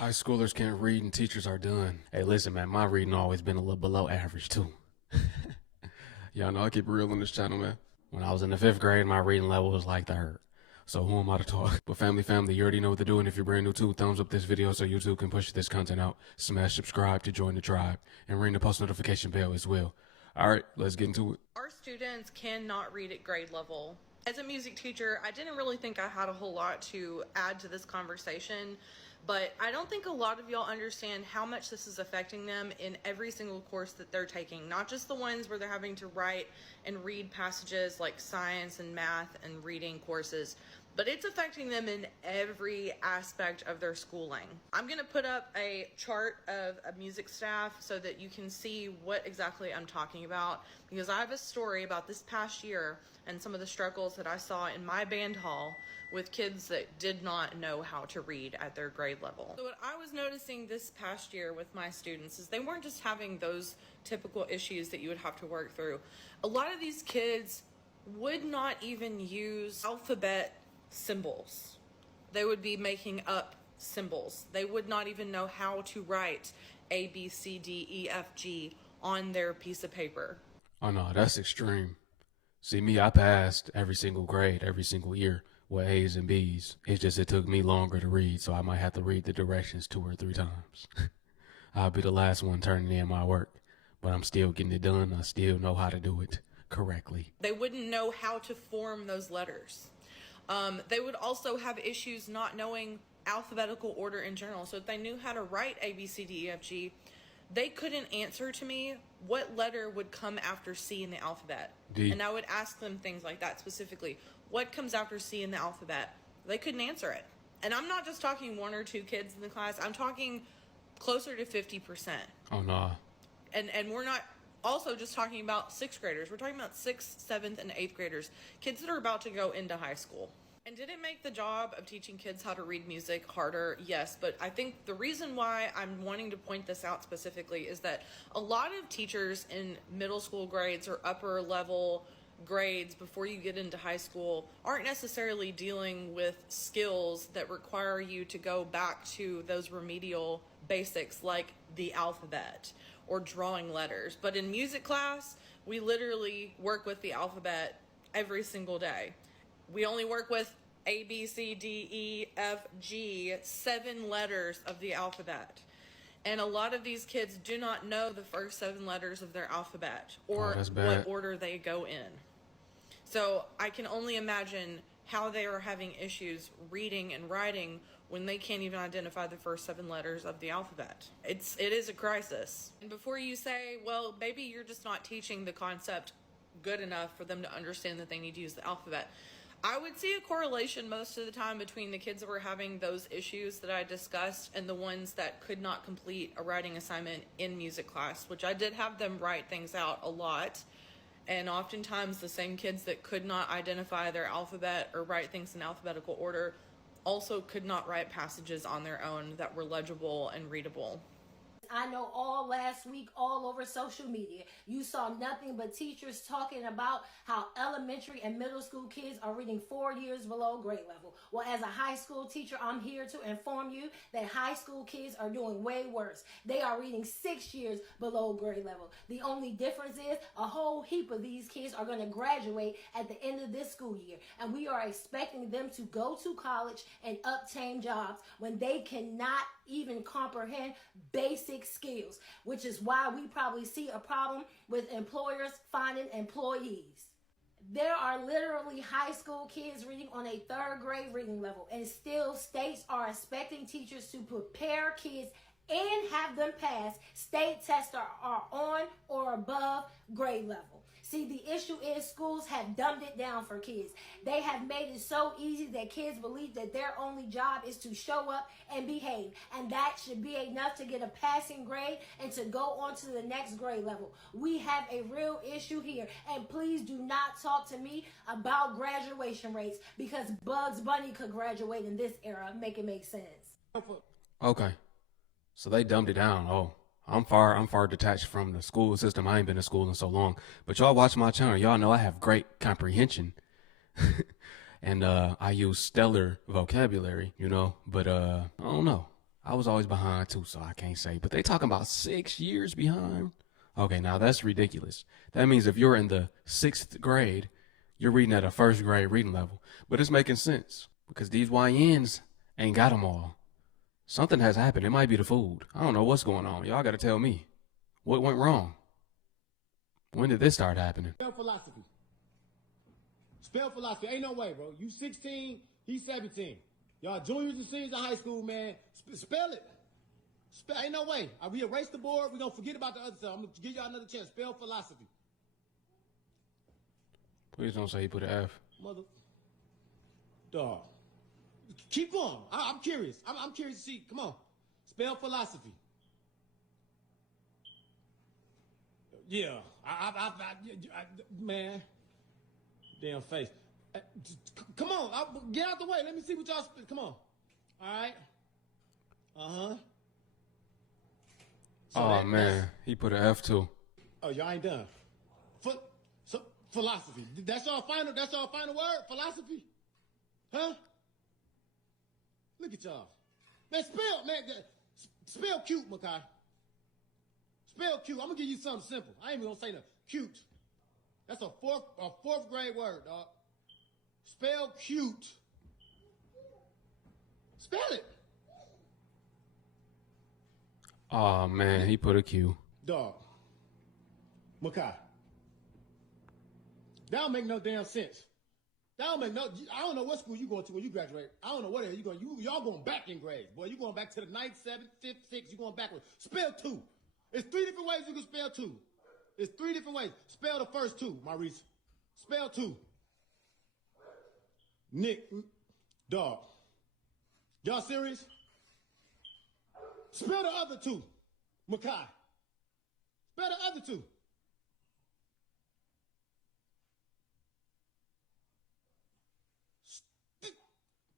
High schoolers can't read and teachers are done. Hey, listen, man, my reading always been a little below average, too. Y'all know I keep it real on this channel, man. When I was in the 5th grade, my reading level was like third. So who am I to talk? But family, you already know what to do. And if you're brand new too, thumbs up this video so YouTube can push this content out. Smash subscribe to join the tribe. And ring the post notification bell as well. All right, let's get into it. Our students cannot read at grade level. As a music teacher, I didn't really think I had a whole lot to add to this conversation, but I don't think a lot of y'all understand how much this is affecting them in every single course that they're taking, not just the ones where they're having to write and read passages like science and math and reading courses, but it's affecting them in every aspect of their schooling. I'm going to put up a chart of a music staff so that you can see what exactly I'm talking about, because I have a story about this past year and some of the struggles that I saw in my band hall with kids that did not know how to read at their grade level. So what I was noticing this past year with my students is they weren't just having those typical issues that you would have to work through. A lot of these kids would not even use alphabet symbols. They would be making up symbols. They would not even know how to write A, B, C, D, E, F, G on their piece of paper. Oh no, that's extreme. See, me, I passed every single grade, every single year with A's and B's. It's just it took me longer to read, so I might have to read the directions 2 or 3 times. I'll be the last one turning in my work, but I'm still getting it done. I still know how to do it correctly. They wouldn't know how to form those letters. They would also have issues not knowing alphabetical order in general. So if they knew how to write A, B, C, D, E, F, G, they couldn't answer to me what letter would come after C in the alphabet. D. And I would ask them things like that specifically. What comes after C in the alphabet? They couldn't answer it. And I'm not just talking 1 or 2 kids in the class. I'm talking closer to 50%. Oh no. And we're not also just talking about 6th graders. We're talking about 6th, 7th, and 8th graders. Kids that are about to go into high school. And did it make the job of teaching kids how to read music harder? Yes, but I think the reason why I'm wanting to point this out specifically is that a lot of teachers in middle school grades or upper level grades before you get into high school aren't necessarily dealing with skills that require you to go back to those remedial basics like the alphabet or drawing letters. But in music class, we literally work with the alphabet every single day. We only work with A, B, C, D, E, F, G, 7 letters of the alphabet. And a lot of these kids do not know the first 7 letters of their alphabet or what order they go in. So I can only imagine how they are having issues reading and writing when they can't even identify the first 7 letters of the alphabet. It is a crisis. And before you say, well, maybe you're just not teaching the concept good enough for them to understand that they need to use the alphabet, I would see a correlation most of the time between the kids that were having those issues that I discussed and the ones that could not complete a writing assignment in music class, which I did have them write things out a lot. And oftentimes the same kids that could not identify their alphabet or write things in alphabetical order also could not write passages on their own that were legible and readable. I know all last week, all over social media, you saw nothing but teachers talking about how elementary and middle school kids are reading 4 years below grade level. Well, as a high school teacher, I'm here to inform you that high school kids are doing way worse. They are reading 6 years below grade level. The only difference is a whole heap of these kids are going to graduate at the end of this school year. And we are expecting them to go to college and obtain jobs when they cannot even comprehend basic skills, which is why we probably see a problem with employers finding employees. There are literally high school kids reading on a 3rd grade reading level, and still states are expecting teachers to prepare kids and have them pass state tests that are on or above grade level. See, the issue is schools have dumbed it down for kids. They have made it so easy that kids believe that their only job is to show up and behave. And that should be enough to get a passing grade and to go on to the next grade level. We have a real issue here. And please do not talk to me about graduation rates, because Bugs Bunny could graduate in this era. Make it make sense. Okay. So they dumbed it down. Oh. I'm far detached from the school system. I ain't been to school in so long. But y'all watch my channel. Y'all know I have great comprehension. And I use stellar vocabulary, you know. But I don't know. I was always behind too, so I can't say. But they talking about 6 years behind. Okay, now that's ridiculous. That means if you're in the 6th grade, you're reading at a 1st grade reading level. But it's making sense because these YNs ain't got them all. Something has happened. It might be the food. I don't know what's going on. Y'all got to tell me. What went wrong? When did this start happening? Spell philosophy. Spell philosophy. Ain't no way, bro. You 16, he's 17. Y'all juniors and seniors in high school, man. Spell it. Ain't no way. We erase the board. We're going to forget about the other stuff. I'm going to give y'all another chance. Spell philosophy. Please don't say he put an F. Mother. Dog. Keep going. I'm curious. I'm curious to see. Come on. Spell philosophy. Yeah. Man. Damn face. Come on. Get out the way. Let me see what y'all. Come on. All right. Uh-huh. So Oh, man. He put an F too. Oh, y'all ain't done. Philosophy. That's our final word? Philosophy? Huh? Look at y'all. Man, spell cute, Makai. Spell cute. I'm gonna give you something simple. I ain't even gonna say no cute. That's a fourth grade word, dog. Spell cute. Spell it. Oh, man. He put a Q. Dog. Makai. That don't make no damn sense. That don't make no. I don't know what school you going to when you graduate. I don't know what you going. Y'all going back in grades, boy. You going back to the 9th, 7th, 5th, 6th. You going backwards. Spell two. It's 3 different ways you can spell two. It's 3 different ways. Spell the first two, Maurice. Spell two. Nick, dog. Y'all serious? Spell the other two, Makai. Spell the other two.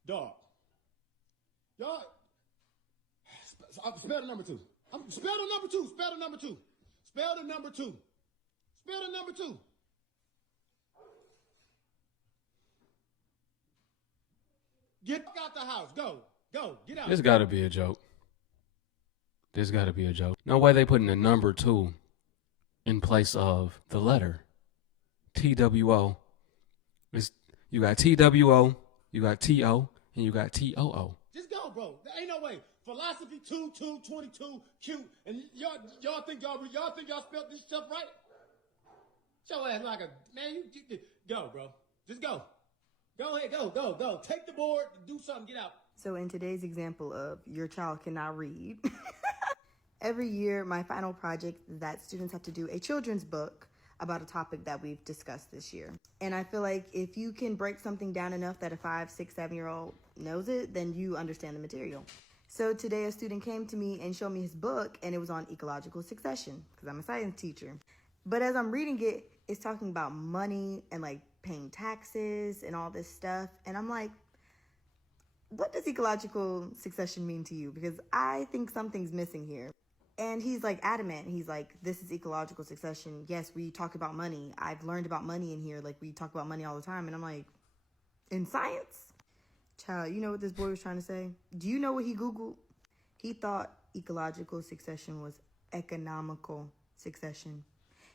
Dog. Y'all. Spell the number two. Spell the number two. Spell the number two. Spell the number two. Spell the number two. Get out the house. Go. Go. Get out. This got to be a joke. This got to be a joke. No way they putting the number 2 in place of the letter TWO. You got TWO, you got TO, and you got TOO. Just go, bro. There ain't no way. Philosophy 2, 22, cute. And y'all think y'all spelled this stuff right? Show ass like a man. You go, bro. Just go. Go ahead. Go. Take the board. Do something. Get out. So in today's example of your child cannot read, every year my final project is that students have to do a children's book about a topic that we've discussed this year. And I feel like if you can break something down enough that a 5, 6, 7-year-old knows it, then you understand the material. So today a student came to me and showed me his book, and it was on ecological succession because I'm a science teacher. But as I'm reading it, it's talking about money and like paying taxes and all this stuff. And I'm like, what does ecological succession mean to you? Because I think something's missing here. And he's like adamant. He's like, this is ecological succession. Yes, we talk about money. I've learned about money in here. Like, we talk about money all the time. And I'm like, in science? Child, you know what this boy was trying to say? Do you know what he Googled? He thought ecological succession was economical succession.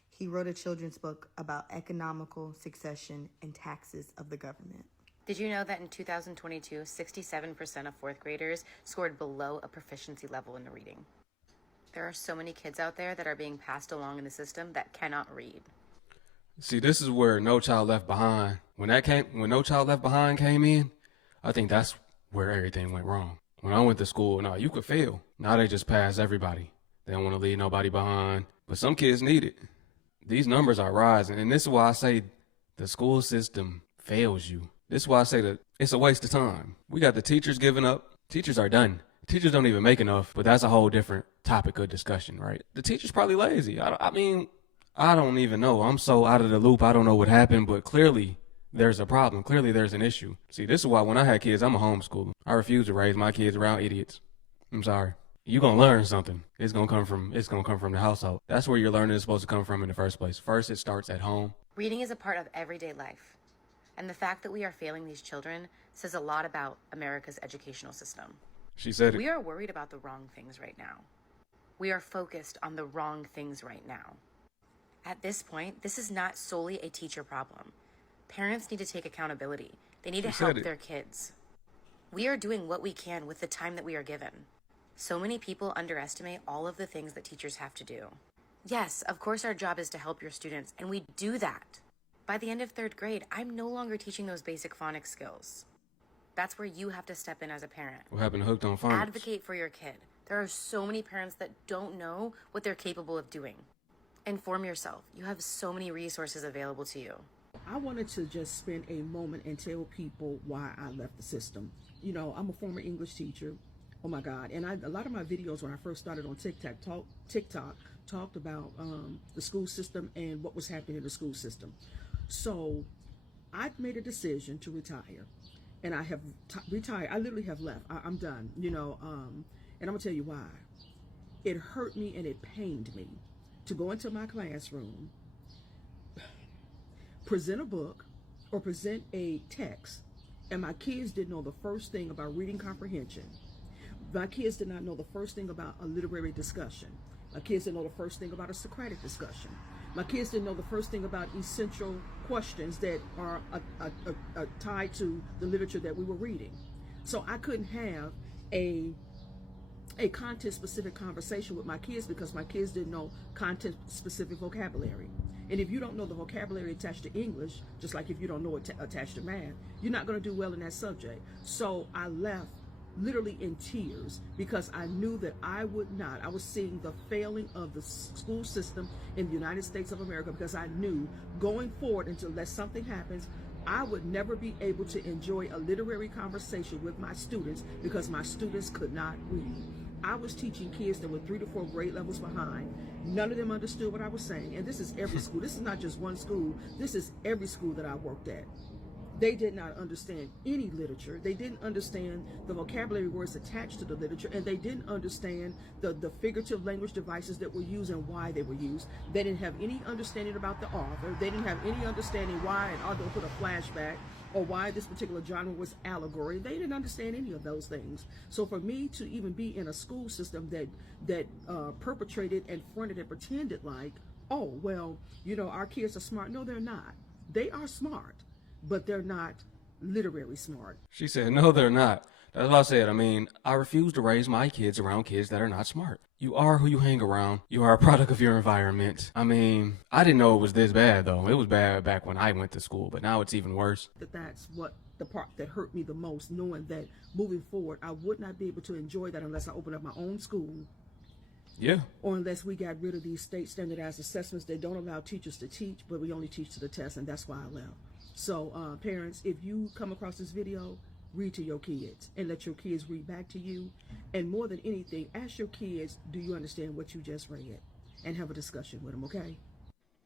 He wrote a children's book about economical succession and taxes of the government. Did you know that in 2022, 67% of 4th graders scored below a proficiency level in reading? There are so many kids out there that are being passed along in the system that cannot read. See, this is where No Child Left Behind, when No Child Left Behind came in, I think that's where everything went wrong. When I went to school, no, you could fail. Now they just pass everybody. They don't want to leave nobody behind. But some kids need it. These numbers are rising. And this is why I say the school system fails you. This is why I say that it's a waste of time. We got the teachers giving up. Teachers are done. Teachers don't even make enough, but that's a whole different topic of discussion, right? The teacher's probably lazy. I mean, I don't even know. I'm so out of the loop. I don't know what happened, but clearly there's a problem. Clearly there's an issue. See, this is why when I had kids, I'm a homeschooler. I refuse to raise my kids around idiots. I'm sorry. You're going to learn something. It's going to come from the household. That's where your learning is supposed to come from in the first place. First, it starts at home. Reading is a part of everyday life. And the fact that we are failing these children says a lot about America's educational system. She said it. We are worried about the wrong things right now. We are focused on the wrong things right now. At this point, this is not solely a teacher problem. Parents need to take accountability. They need to help their kids. We are doing what we can with the time that we are given. So many people underestimate all of the things that teachers have to do. Yes, of course our job is to help your students, and we do that. By the end of 3rd grade, I'm no longer teaching those basic phonics skills. That's where you have to step in as a parent. What happened to Hooked on Phonics? Advocate for your kid. There are so many parents that don't know what they're capable of doing. Inform yourself. You have so many resources available to you. I wanted to just spend a moment and tell people why I left the system. You know, I'm a former English teacher. Oh my God. And a lot of my videos when I first started on TikTok talked about the school system and what was happening in the school system. So I made a decision to retire. And I have retired. I literally have left. I'm done, you know, and I'm gonna tell you why. It hurt me and it pained me to go into my classroom, present a book or present a text, and my kids didn't know the first thing about reading comprehension. My kids did not know the first thing about a literary discussion. My kids didn't know the first thing about a Socratic discussion. My kids didn't know the first thing about essential questions that are tied to the literature that we were reading. So I couldn't have a content-specific conversation with my kids because my kids didn't know content-specific vocabulary. And if you don't know the vocabulary attached to English, just like if you don't know it attached to math, you're not going to do well in that subject. So I left literally in tears because I knew that I was seeing the failing of the school system in the United States of America, because I knew going forward unless something happens, I would never be able to enjoy a literary conversation with my students because my students could not read. I was teaching kids that were 3 to 4 grade levels behind. None of them understood what I was saying. And this is every school. This is not just one school. This is every school that I worked at. They did not understand any literature. They didn't understand the vocabulary words attached to the literature, and they didn't understand the figurative language devices that were used and why they were used. They didn't have any understanding about the author. They didn't have any understanding why an author put a flashback or why this particular genre was allegory. They didn't understand any of those things. So for me to even be in a school system that perpetrated and fronted and pretended like, oh, well, you know, our kids are smart. No, they're not. They are smart, but they're not literary smart. She said, no, they're not. That's what I said. I mean, I refuse to raise my kids around kids that are not smart. You are who you hang around. You are a product of your environment. I mean, I didn't know it was this bad, though. It was bad back when I went to school, but now it's even worse. That's what the part that hurt me the most, knowing that moving forward, I would not be able to enjoy that unless I opened up my own school. Yeah. Or unless we got rid of these state standardized assessments that don't allow teachers to teach, but we only teach to the test, and that's why I left. So parents, if you come across this video, read to your kids and let your kids read back to you. And more than anything, ask your kids, do you understand what you just read? And have a discussion with them, okay?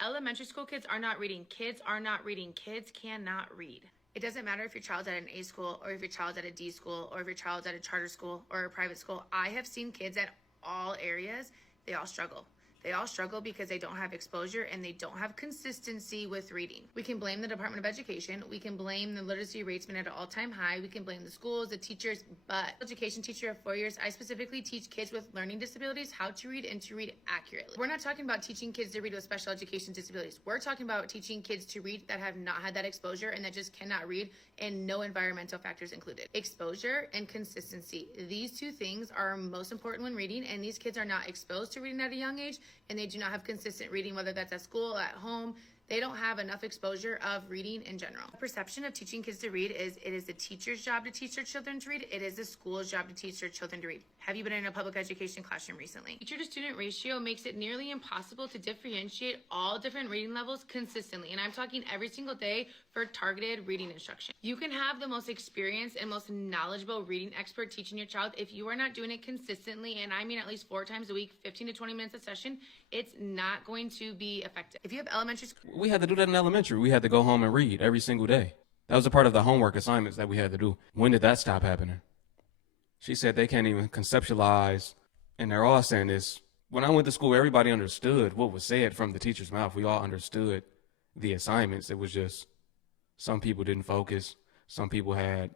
Elementary school kids are not reading. Kids are not reading. Kids cannot read. It doesn't matter if your child's at an A school or if your child's at a D school or if your child's at a charter school or a private school. I have seen kids at all areas, they all struggle. They all struggle because they don't have exposure and they don't have consistency with reading. We can blame the Department of Education. We can blame the literacy rates being at an all-time high. We can blame the schools, the teachers, but education teacher of 4 years, I specifically teach kids with learning disabilities how to read and to read accurately. We're not talking about teaching kids to read with special education disabilities. We're talking about teaching kids to read that have not had that exposure and that just cannot read, and no environmental factors included. Exposure and consistency. These two things are most important when reading, and these kids are not exposed to reading at a young age, and they do not have consistent reading, whether that's at school, at home. They don't have enough exposure of reading in general. The perception of teaching kids to read is it is the teacher's job to teach their children to read. It is the school's job to teach their children to read. Have you been in a public education classroom recently? Teacher to student ratio makes it nearly impossible to differentiate all different reading levels consistently. And I'm talking every single day for targeted reading instruction. You can have the most experienced and most knowledgeable reading expert teaching your child. If you are not doing it consistently, and I mean at least 4 times a week, 15 to 20 minutes a session, it's not going to be effective. If you have elementary school, We had to do that in elementary. We had to go home and read every single day. That was a part of the homework assignments that we had to do. When did that stop happening? She said they can't even conceptualize, and they're all saying this. When I went to school, everybody understood what was said from the teacher's mouth. We all understood the assignments. It was just some people didn't focus. Some people had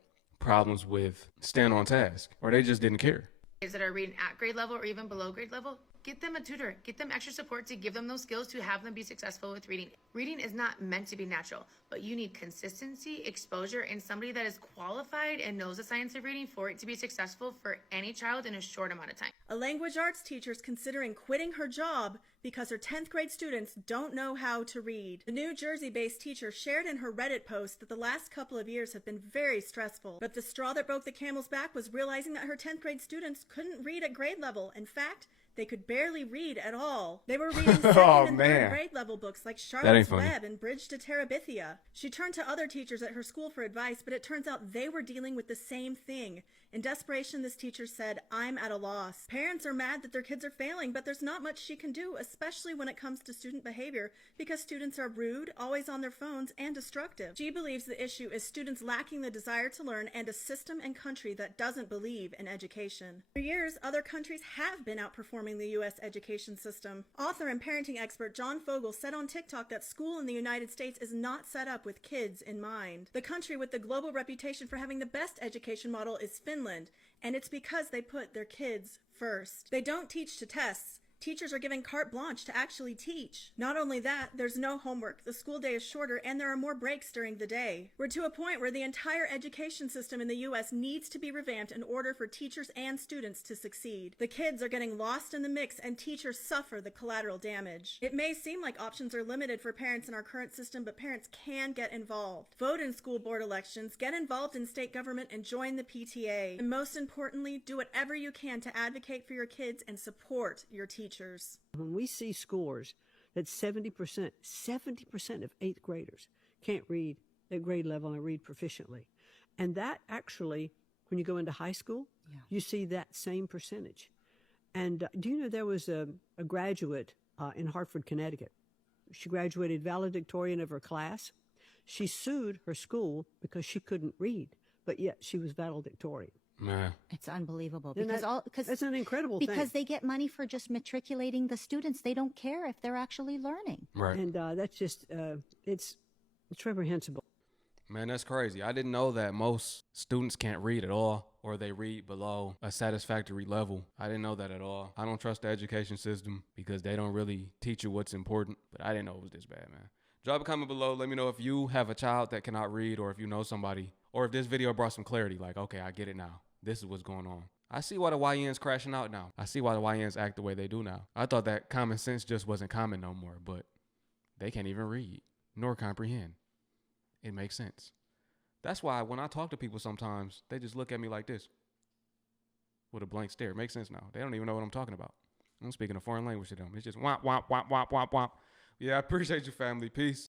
problems with staying on task, or they just didn't care. Kids that are reading at grade level or even below grade level, get them a tutor, get them extra support to give them those skills to have them be successful with reading. Reading is not meant to be natural, but you need consistency, exposure, and somebody that is qualified and knows the science of reading for it to be successful for any child in a short amount of time. A language arts teacher is considering quitting her job because her 10th grade students don't know how to read. The New Jersey-based teacher shared in her Reddit post that the last couple of years have been very stressful, but the straw that broke the camel's back was realizing that her 10th grade students couldn't read at grade level. In fact, they could barely read at all. They were reading second and third grade level books like Charlotte's Web and Bridge to Terabithia. She turned to other teachers at her school for advice, but it turns out they were dealing with the same thing. In desperation, this teacher said, "I'm at a loss." Parents are mad that their kids are failing, but there's not much she can do, especially when it comes to student behavior, because students are rude, always on their phones, and destructive. She believes the issue is students lacking the desire to learn and a system and country that doesn't believe in education. For years, other countries have been outperforming the U.S. education system. Author and parenting expert John Fogel said on TikTok that school in the United States is not set up with kids in mind. The country with the global reputation for having the best education model is Finland, and it's because they put their kids first. They don't teach to tests. Teachers are given carte blanche to actually teach. Not only that, there's no homework, the school day is shorter, and there are more breaks during the day. We're to a point where the entire education system in the U.S. needs to be revamped in order for teachers and students to succeed. The kids are getting lost in the mix, and teachers suffer the collateral damage. It may seem like options are limited for parents in our current system, but parents can get involved. Vote in school board elections, get involved in state government, and join the PTA. And most importantly, do whatever you can to advocate for your kids and support your teachers. When we see scores that 70% of eighth graders can't read at grade level and read proficiently, and that actually, when you go into high school, you see that same percentage. And do you know there was a graduate in Hartford, Connecticut? She graduated valedictorian of her class. She sued her school because she couldn't read, but yet she was valedictorian. Man. It's unbelievable Isn't because that's an incredible thing. because they get money for just matriculating the students. They don't care if they're actually learning. Right. And that's just it's reprehensible. Man, that's crazy. I didn't know that most students can't read at all, or they read below a satisfactory level. I didn't know that at all. I don't trust the education system because they don't really teach you what's important, but I didn't know it was this bad, man. Drop a comment below. Let me know if you have a child that cannot read, or if you know somebody, or if this video brought some clarity, like, okay, I get it now. This is what's going on. I see why the YN's crashing out now. I see why the YNs act the way they do now. I thought that common sense just wasn't common no more, but they can't even read nor comprehend. It makes sense. That's why when I talk to people sometimes, they just look at me like this with a blank stare. It makes sense now. They don't even know what I'm talking about. I'm speaking a foreign language to them. It's just womp, womp, womp, womp, womp, womp. Yeah, I appreciate you, family. Peace.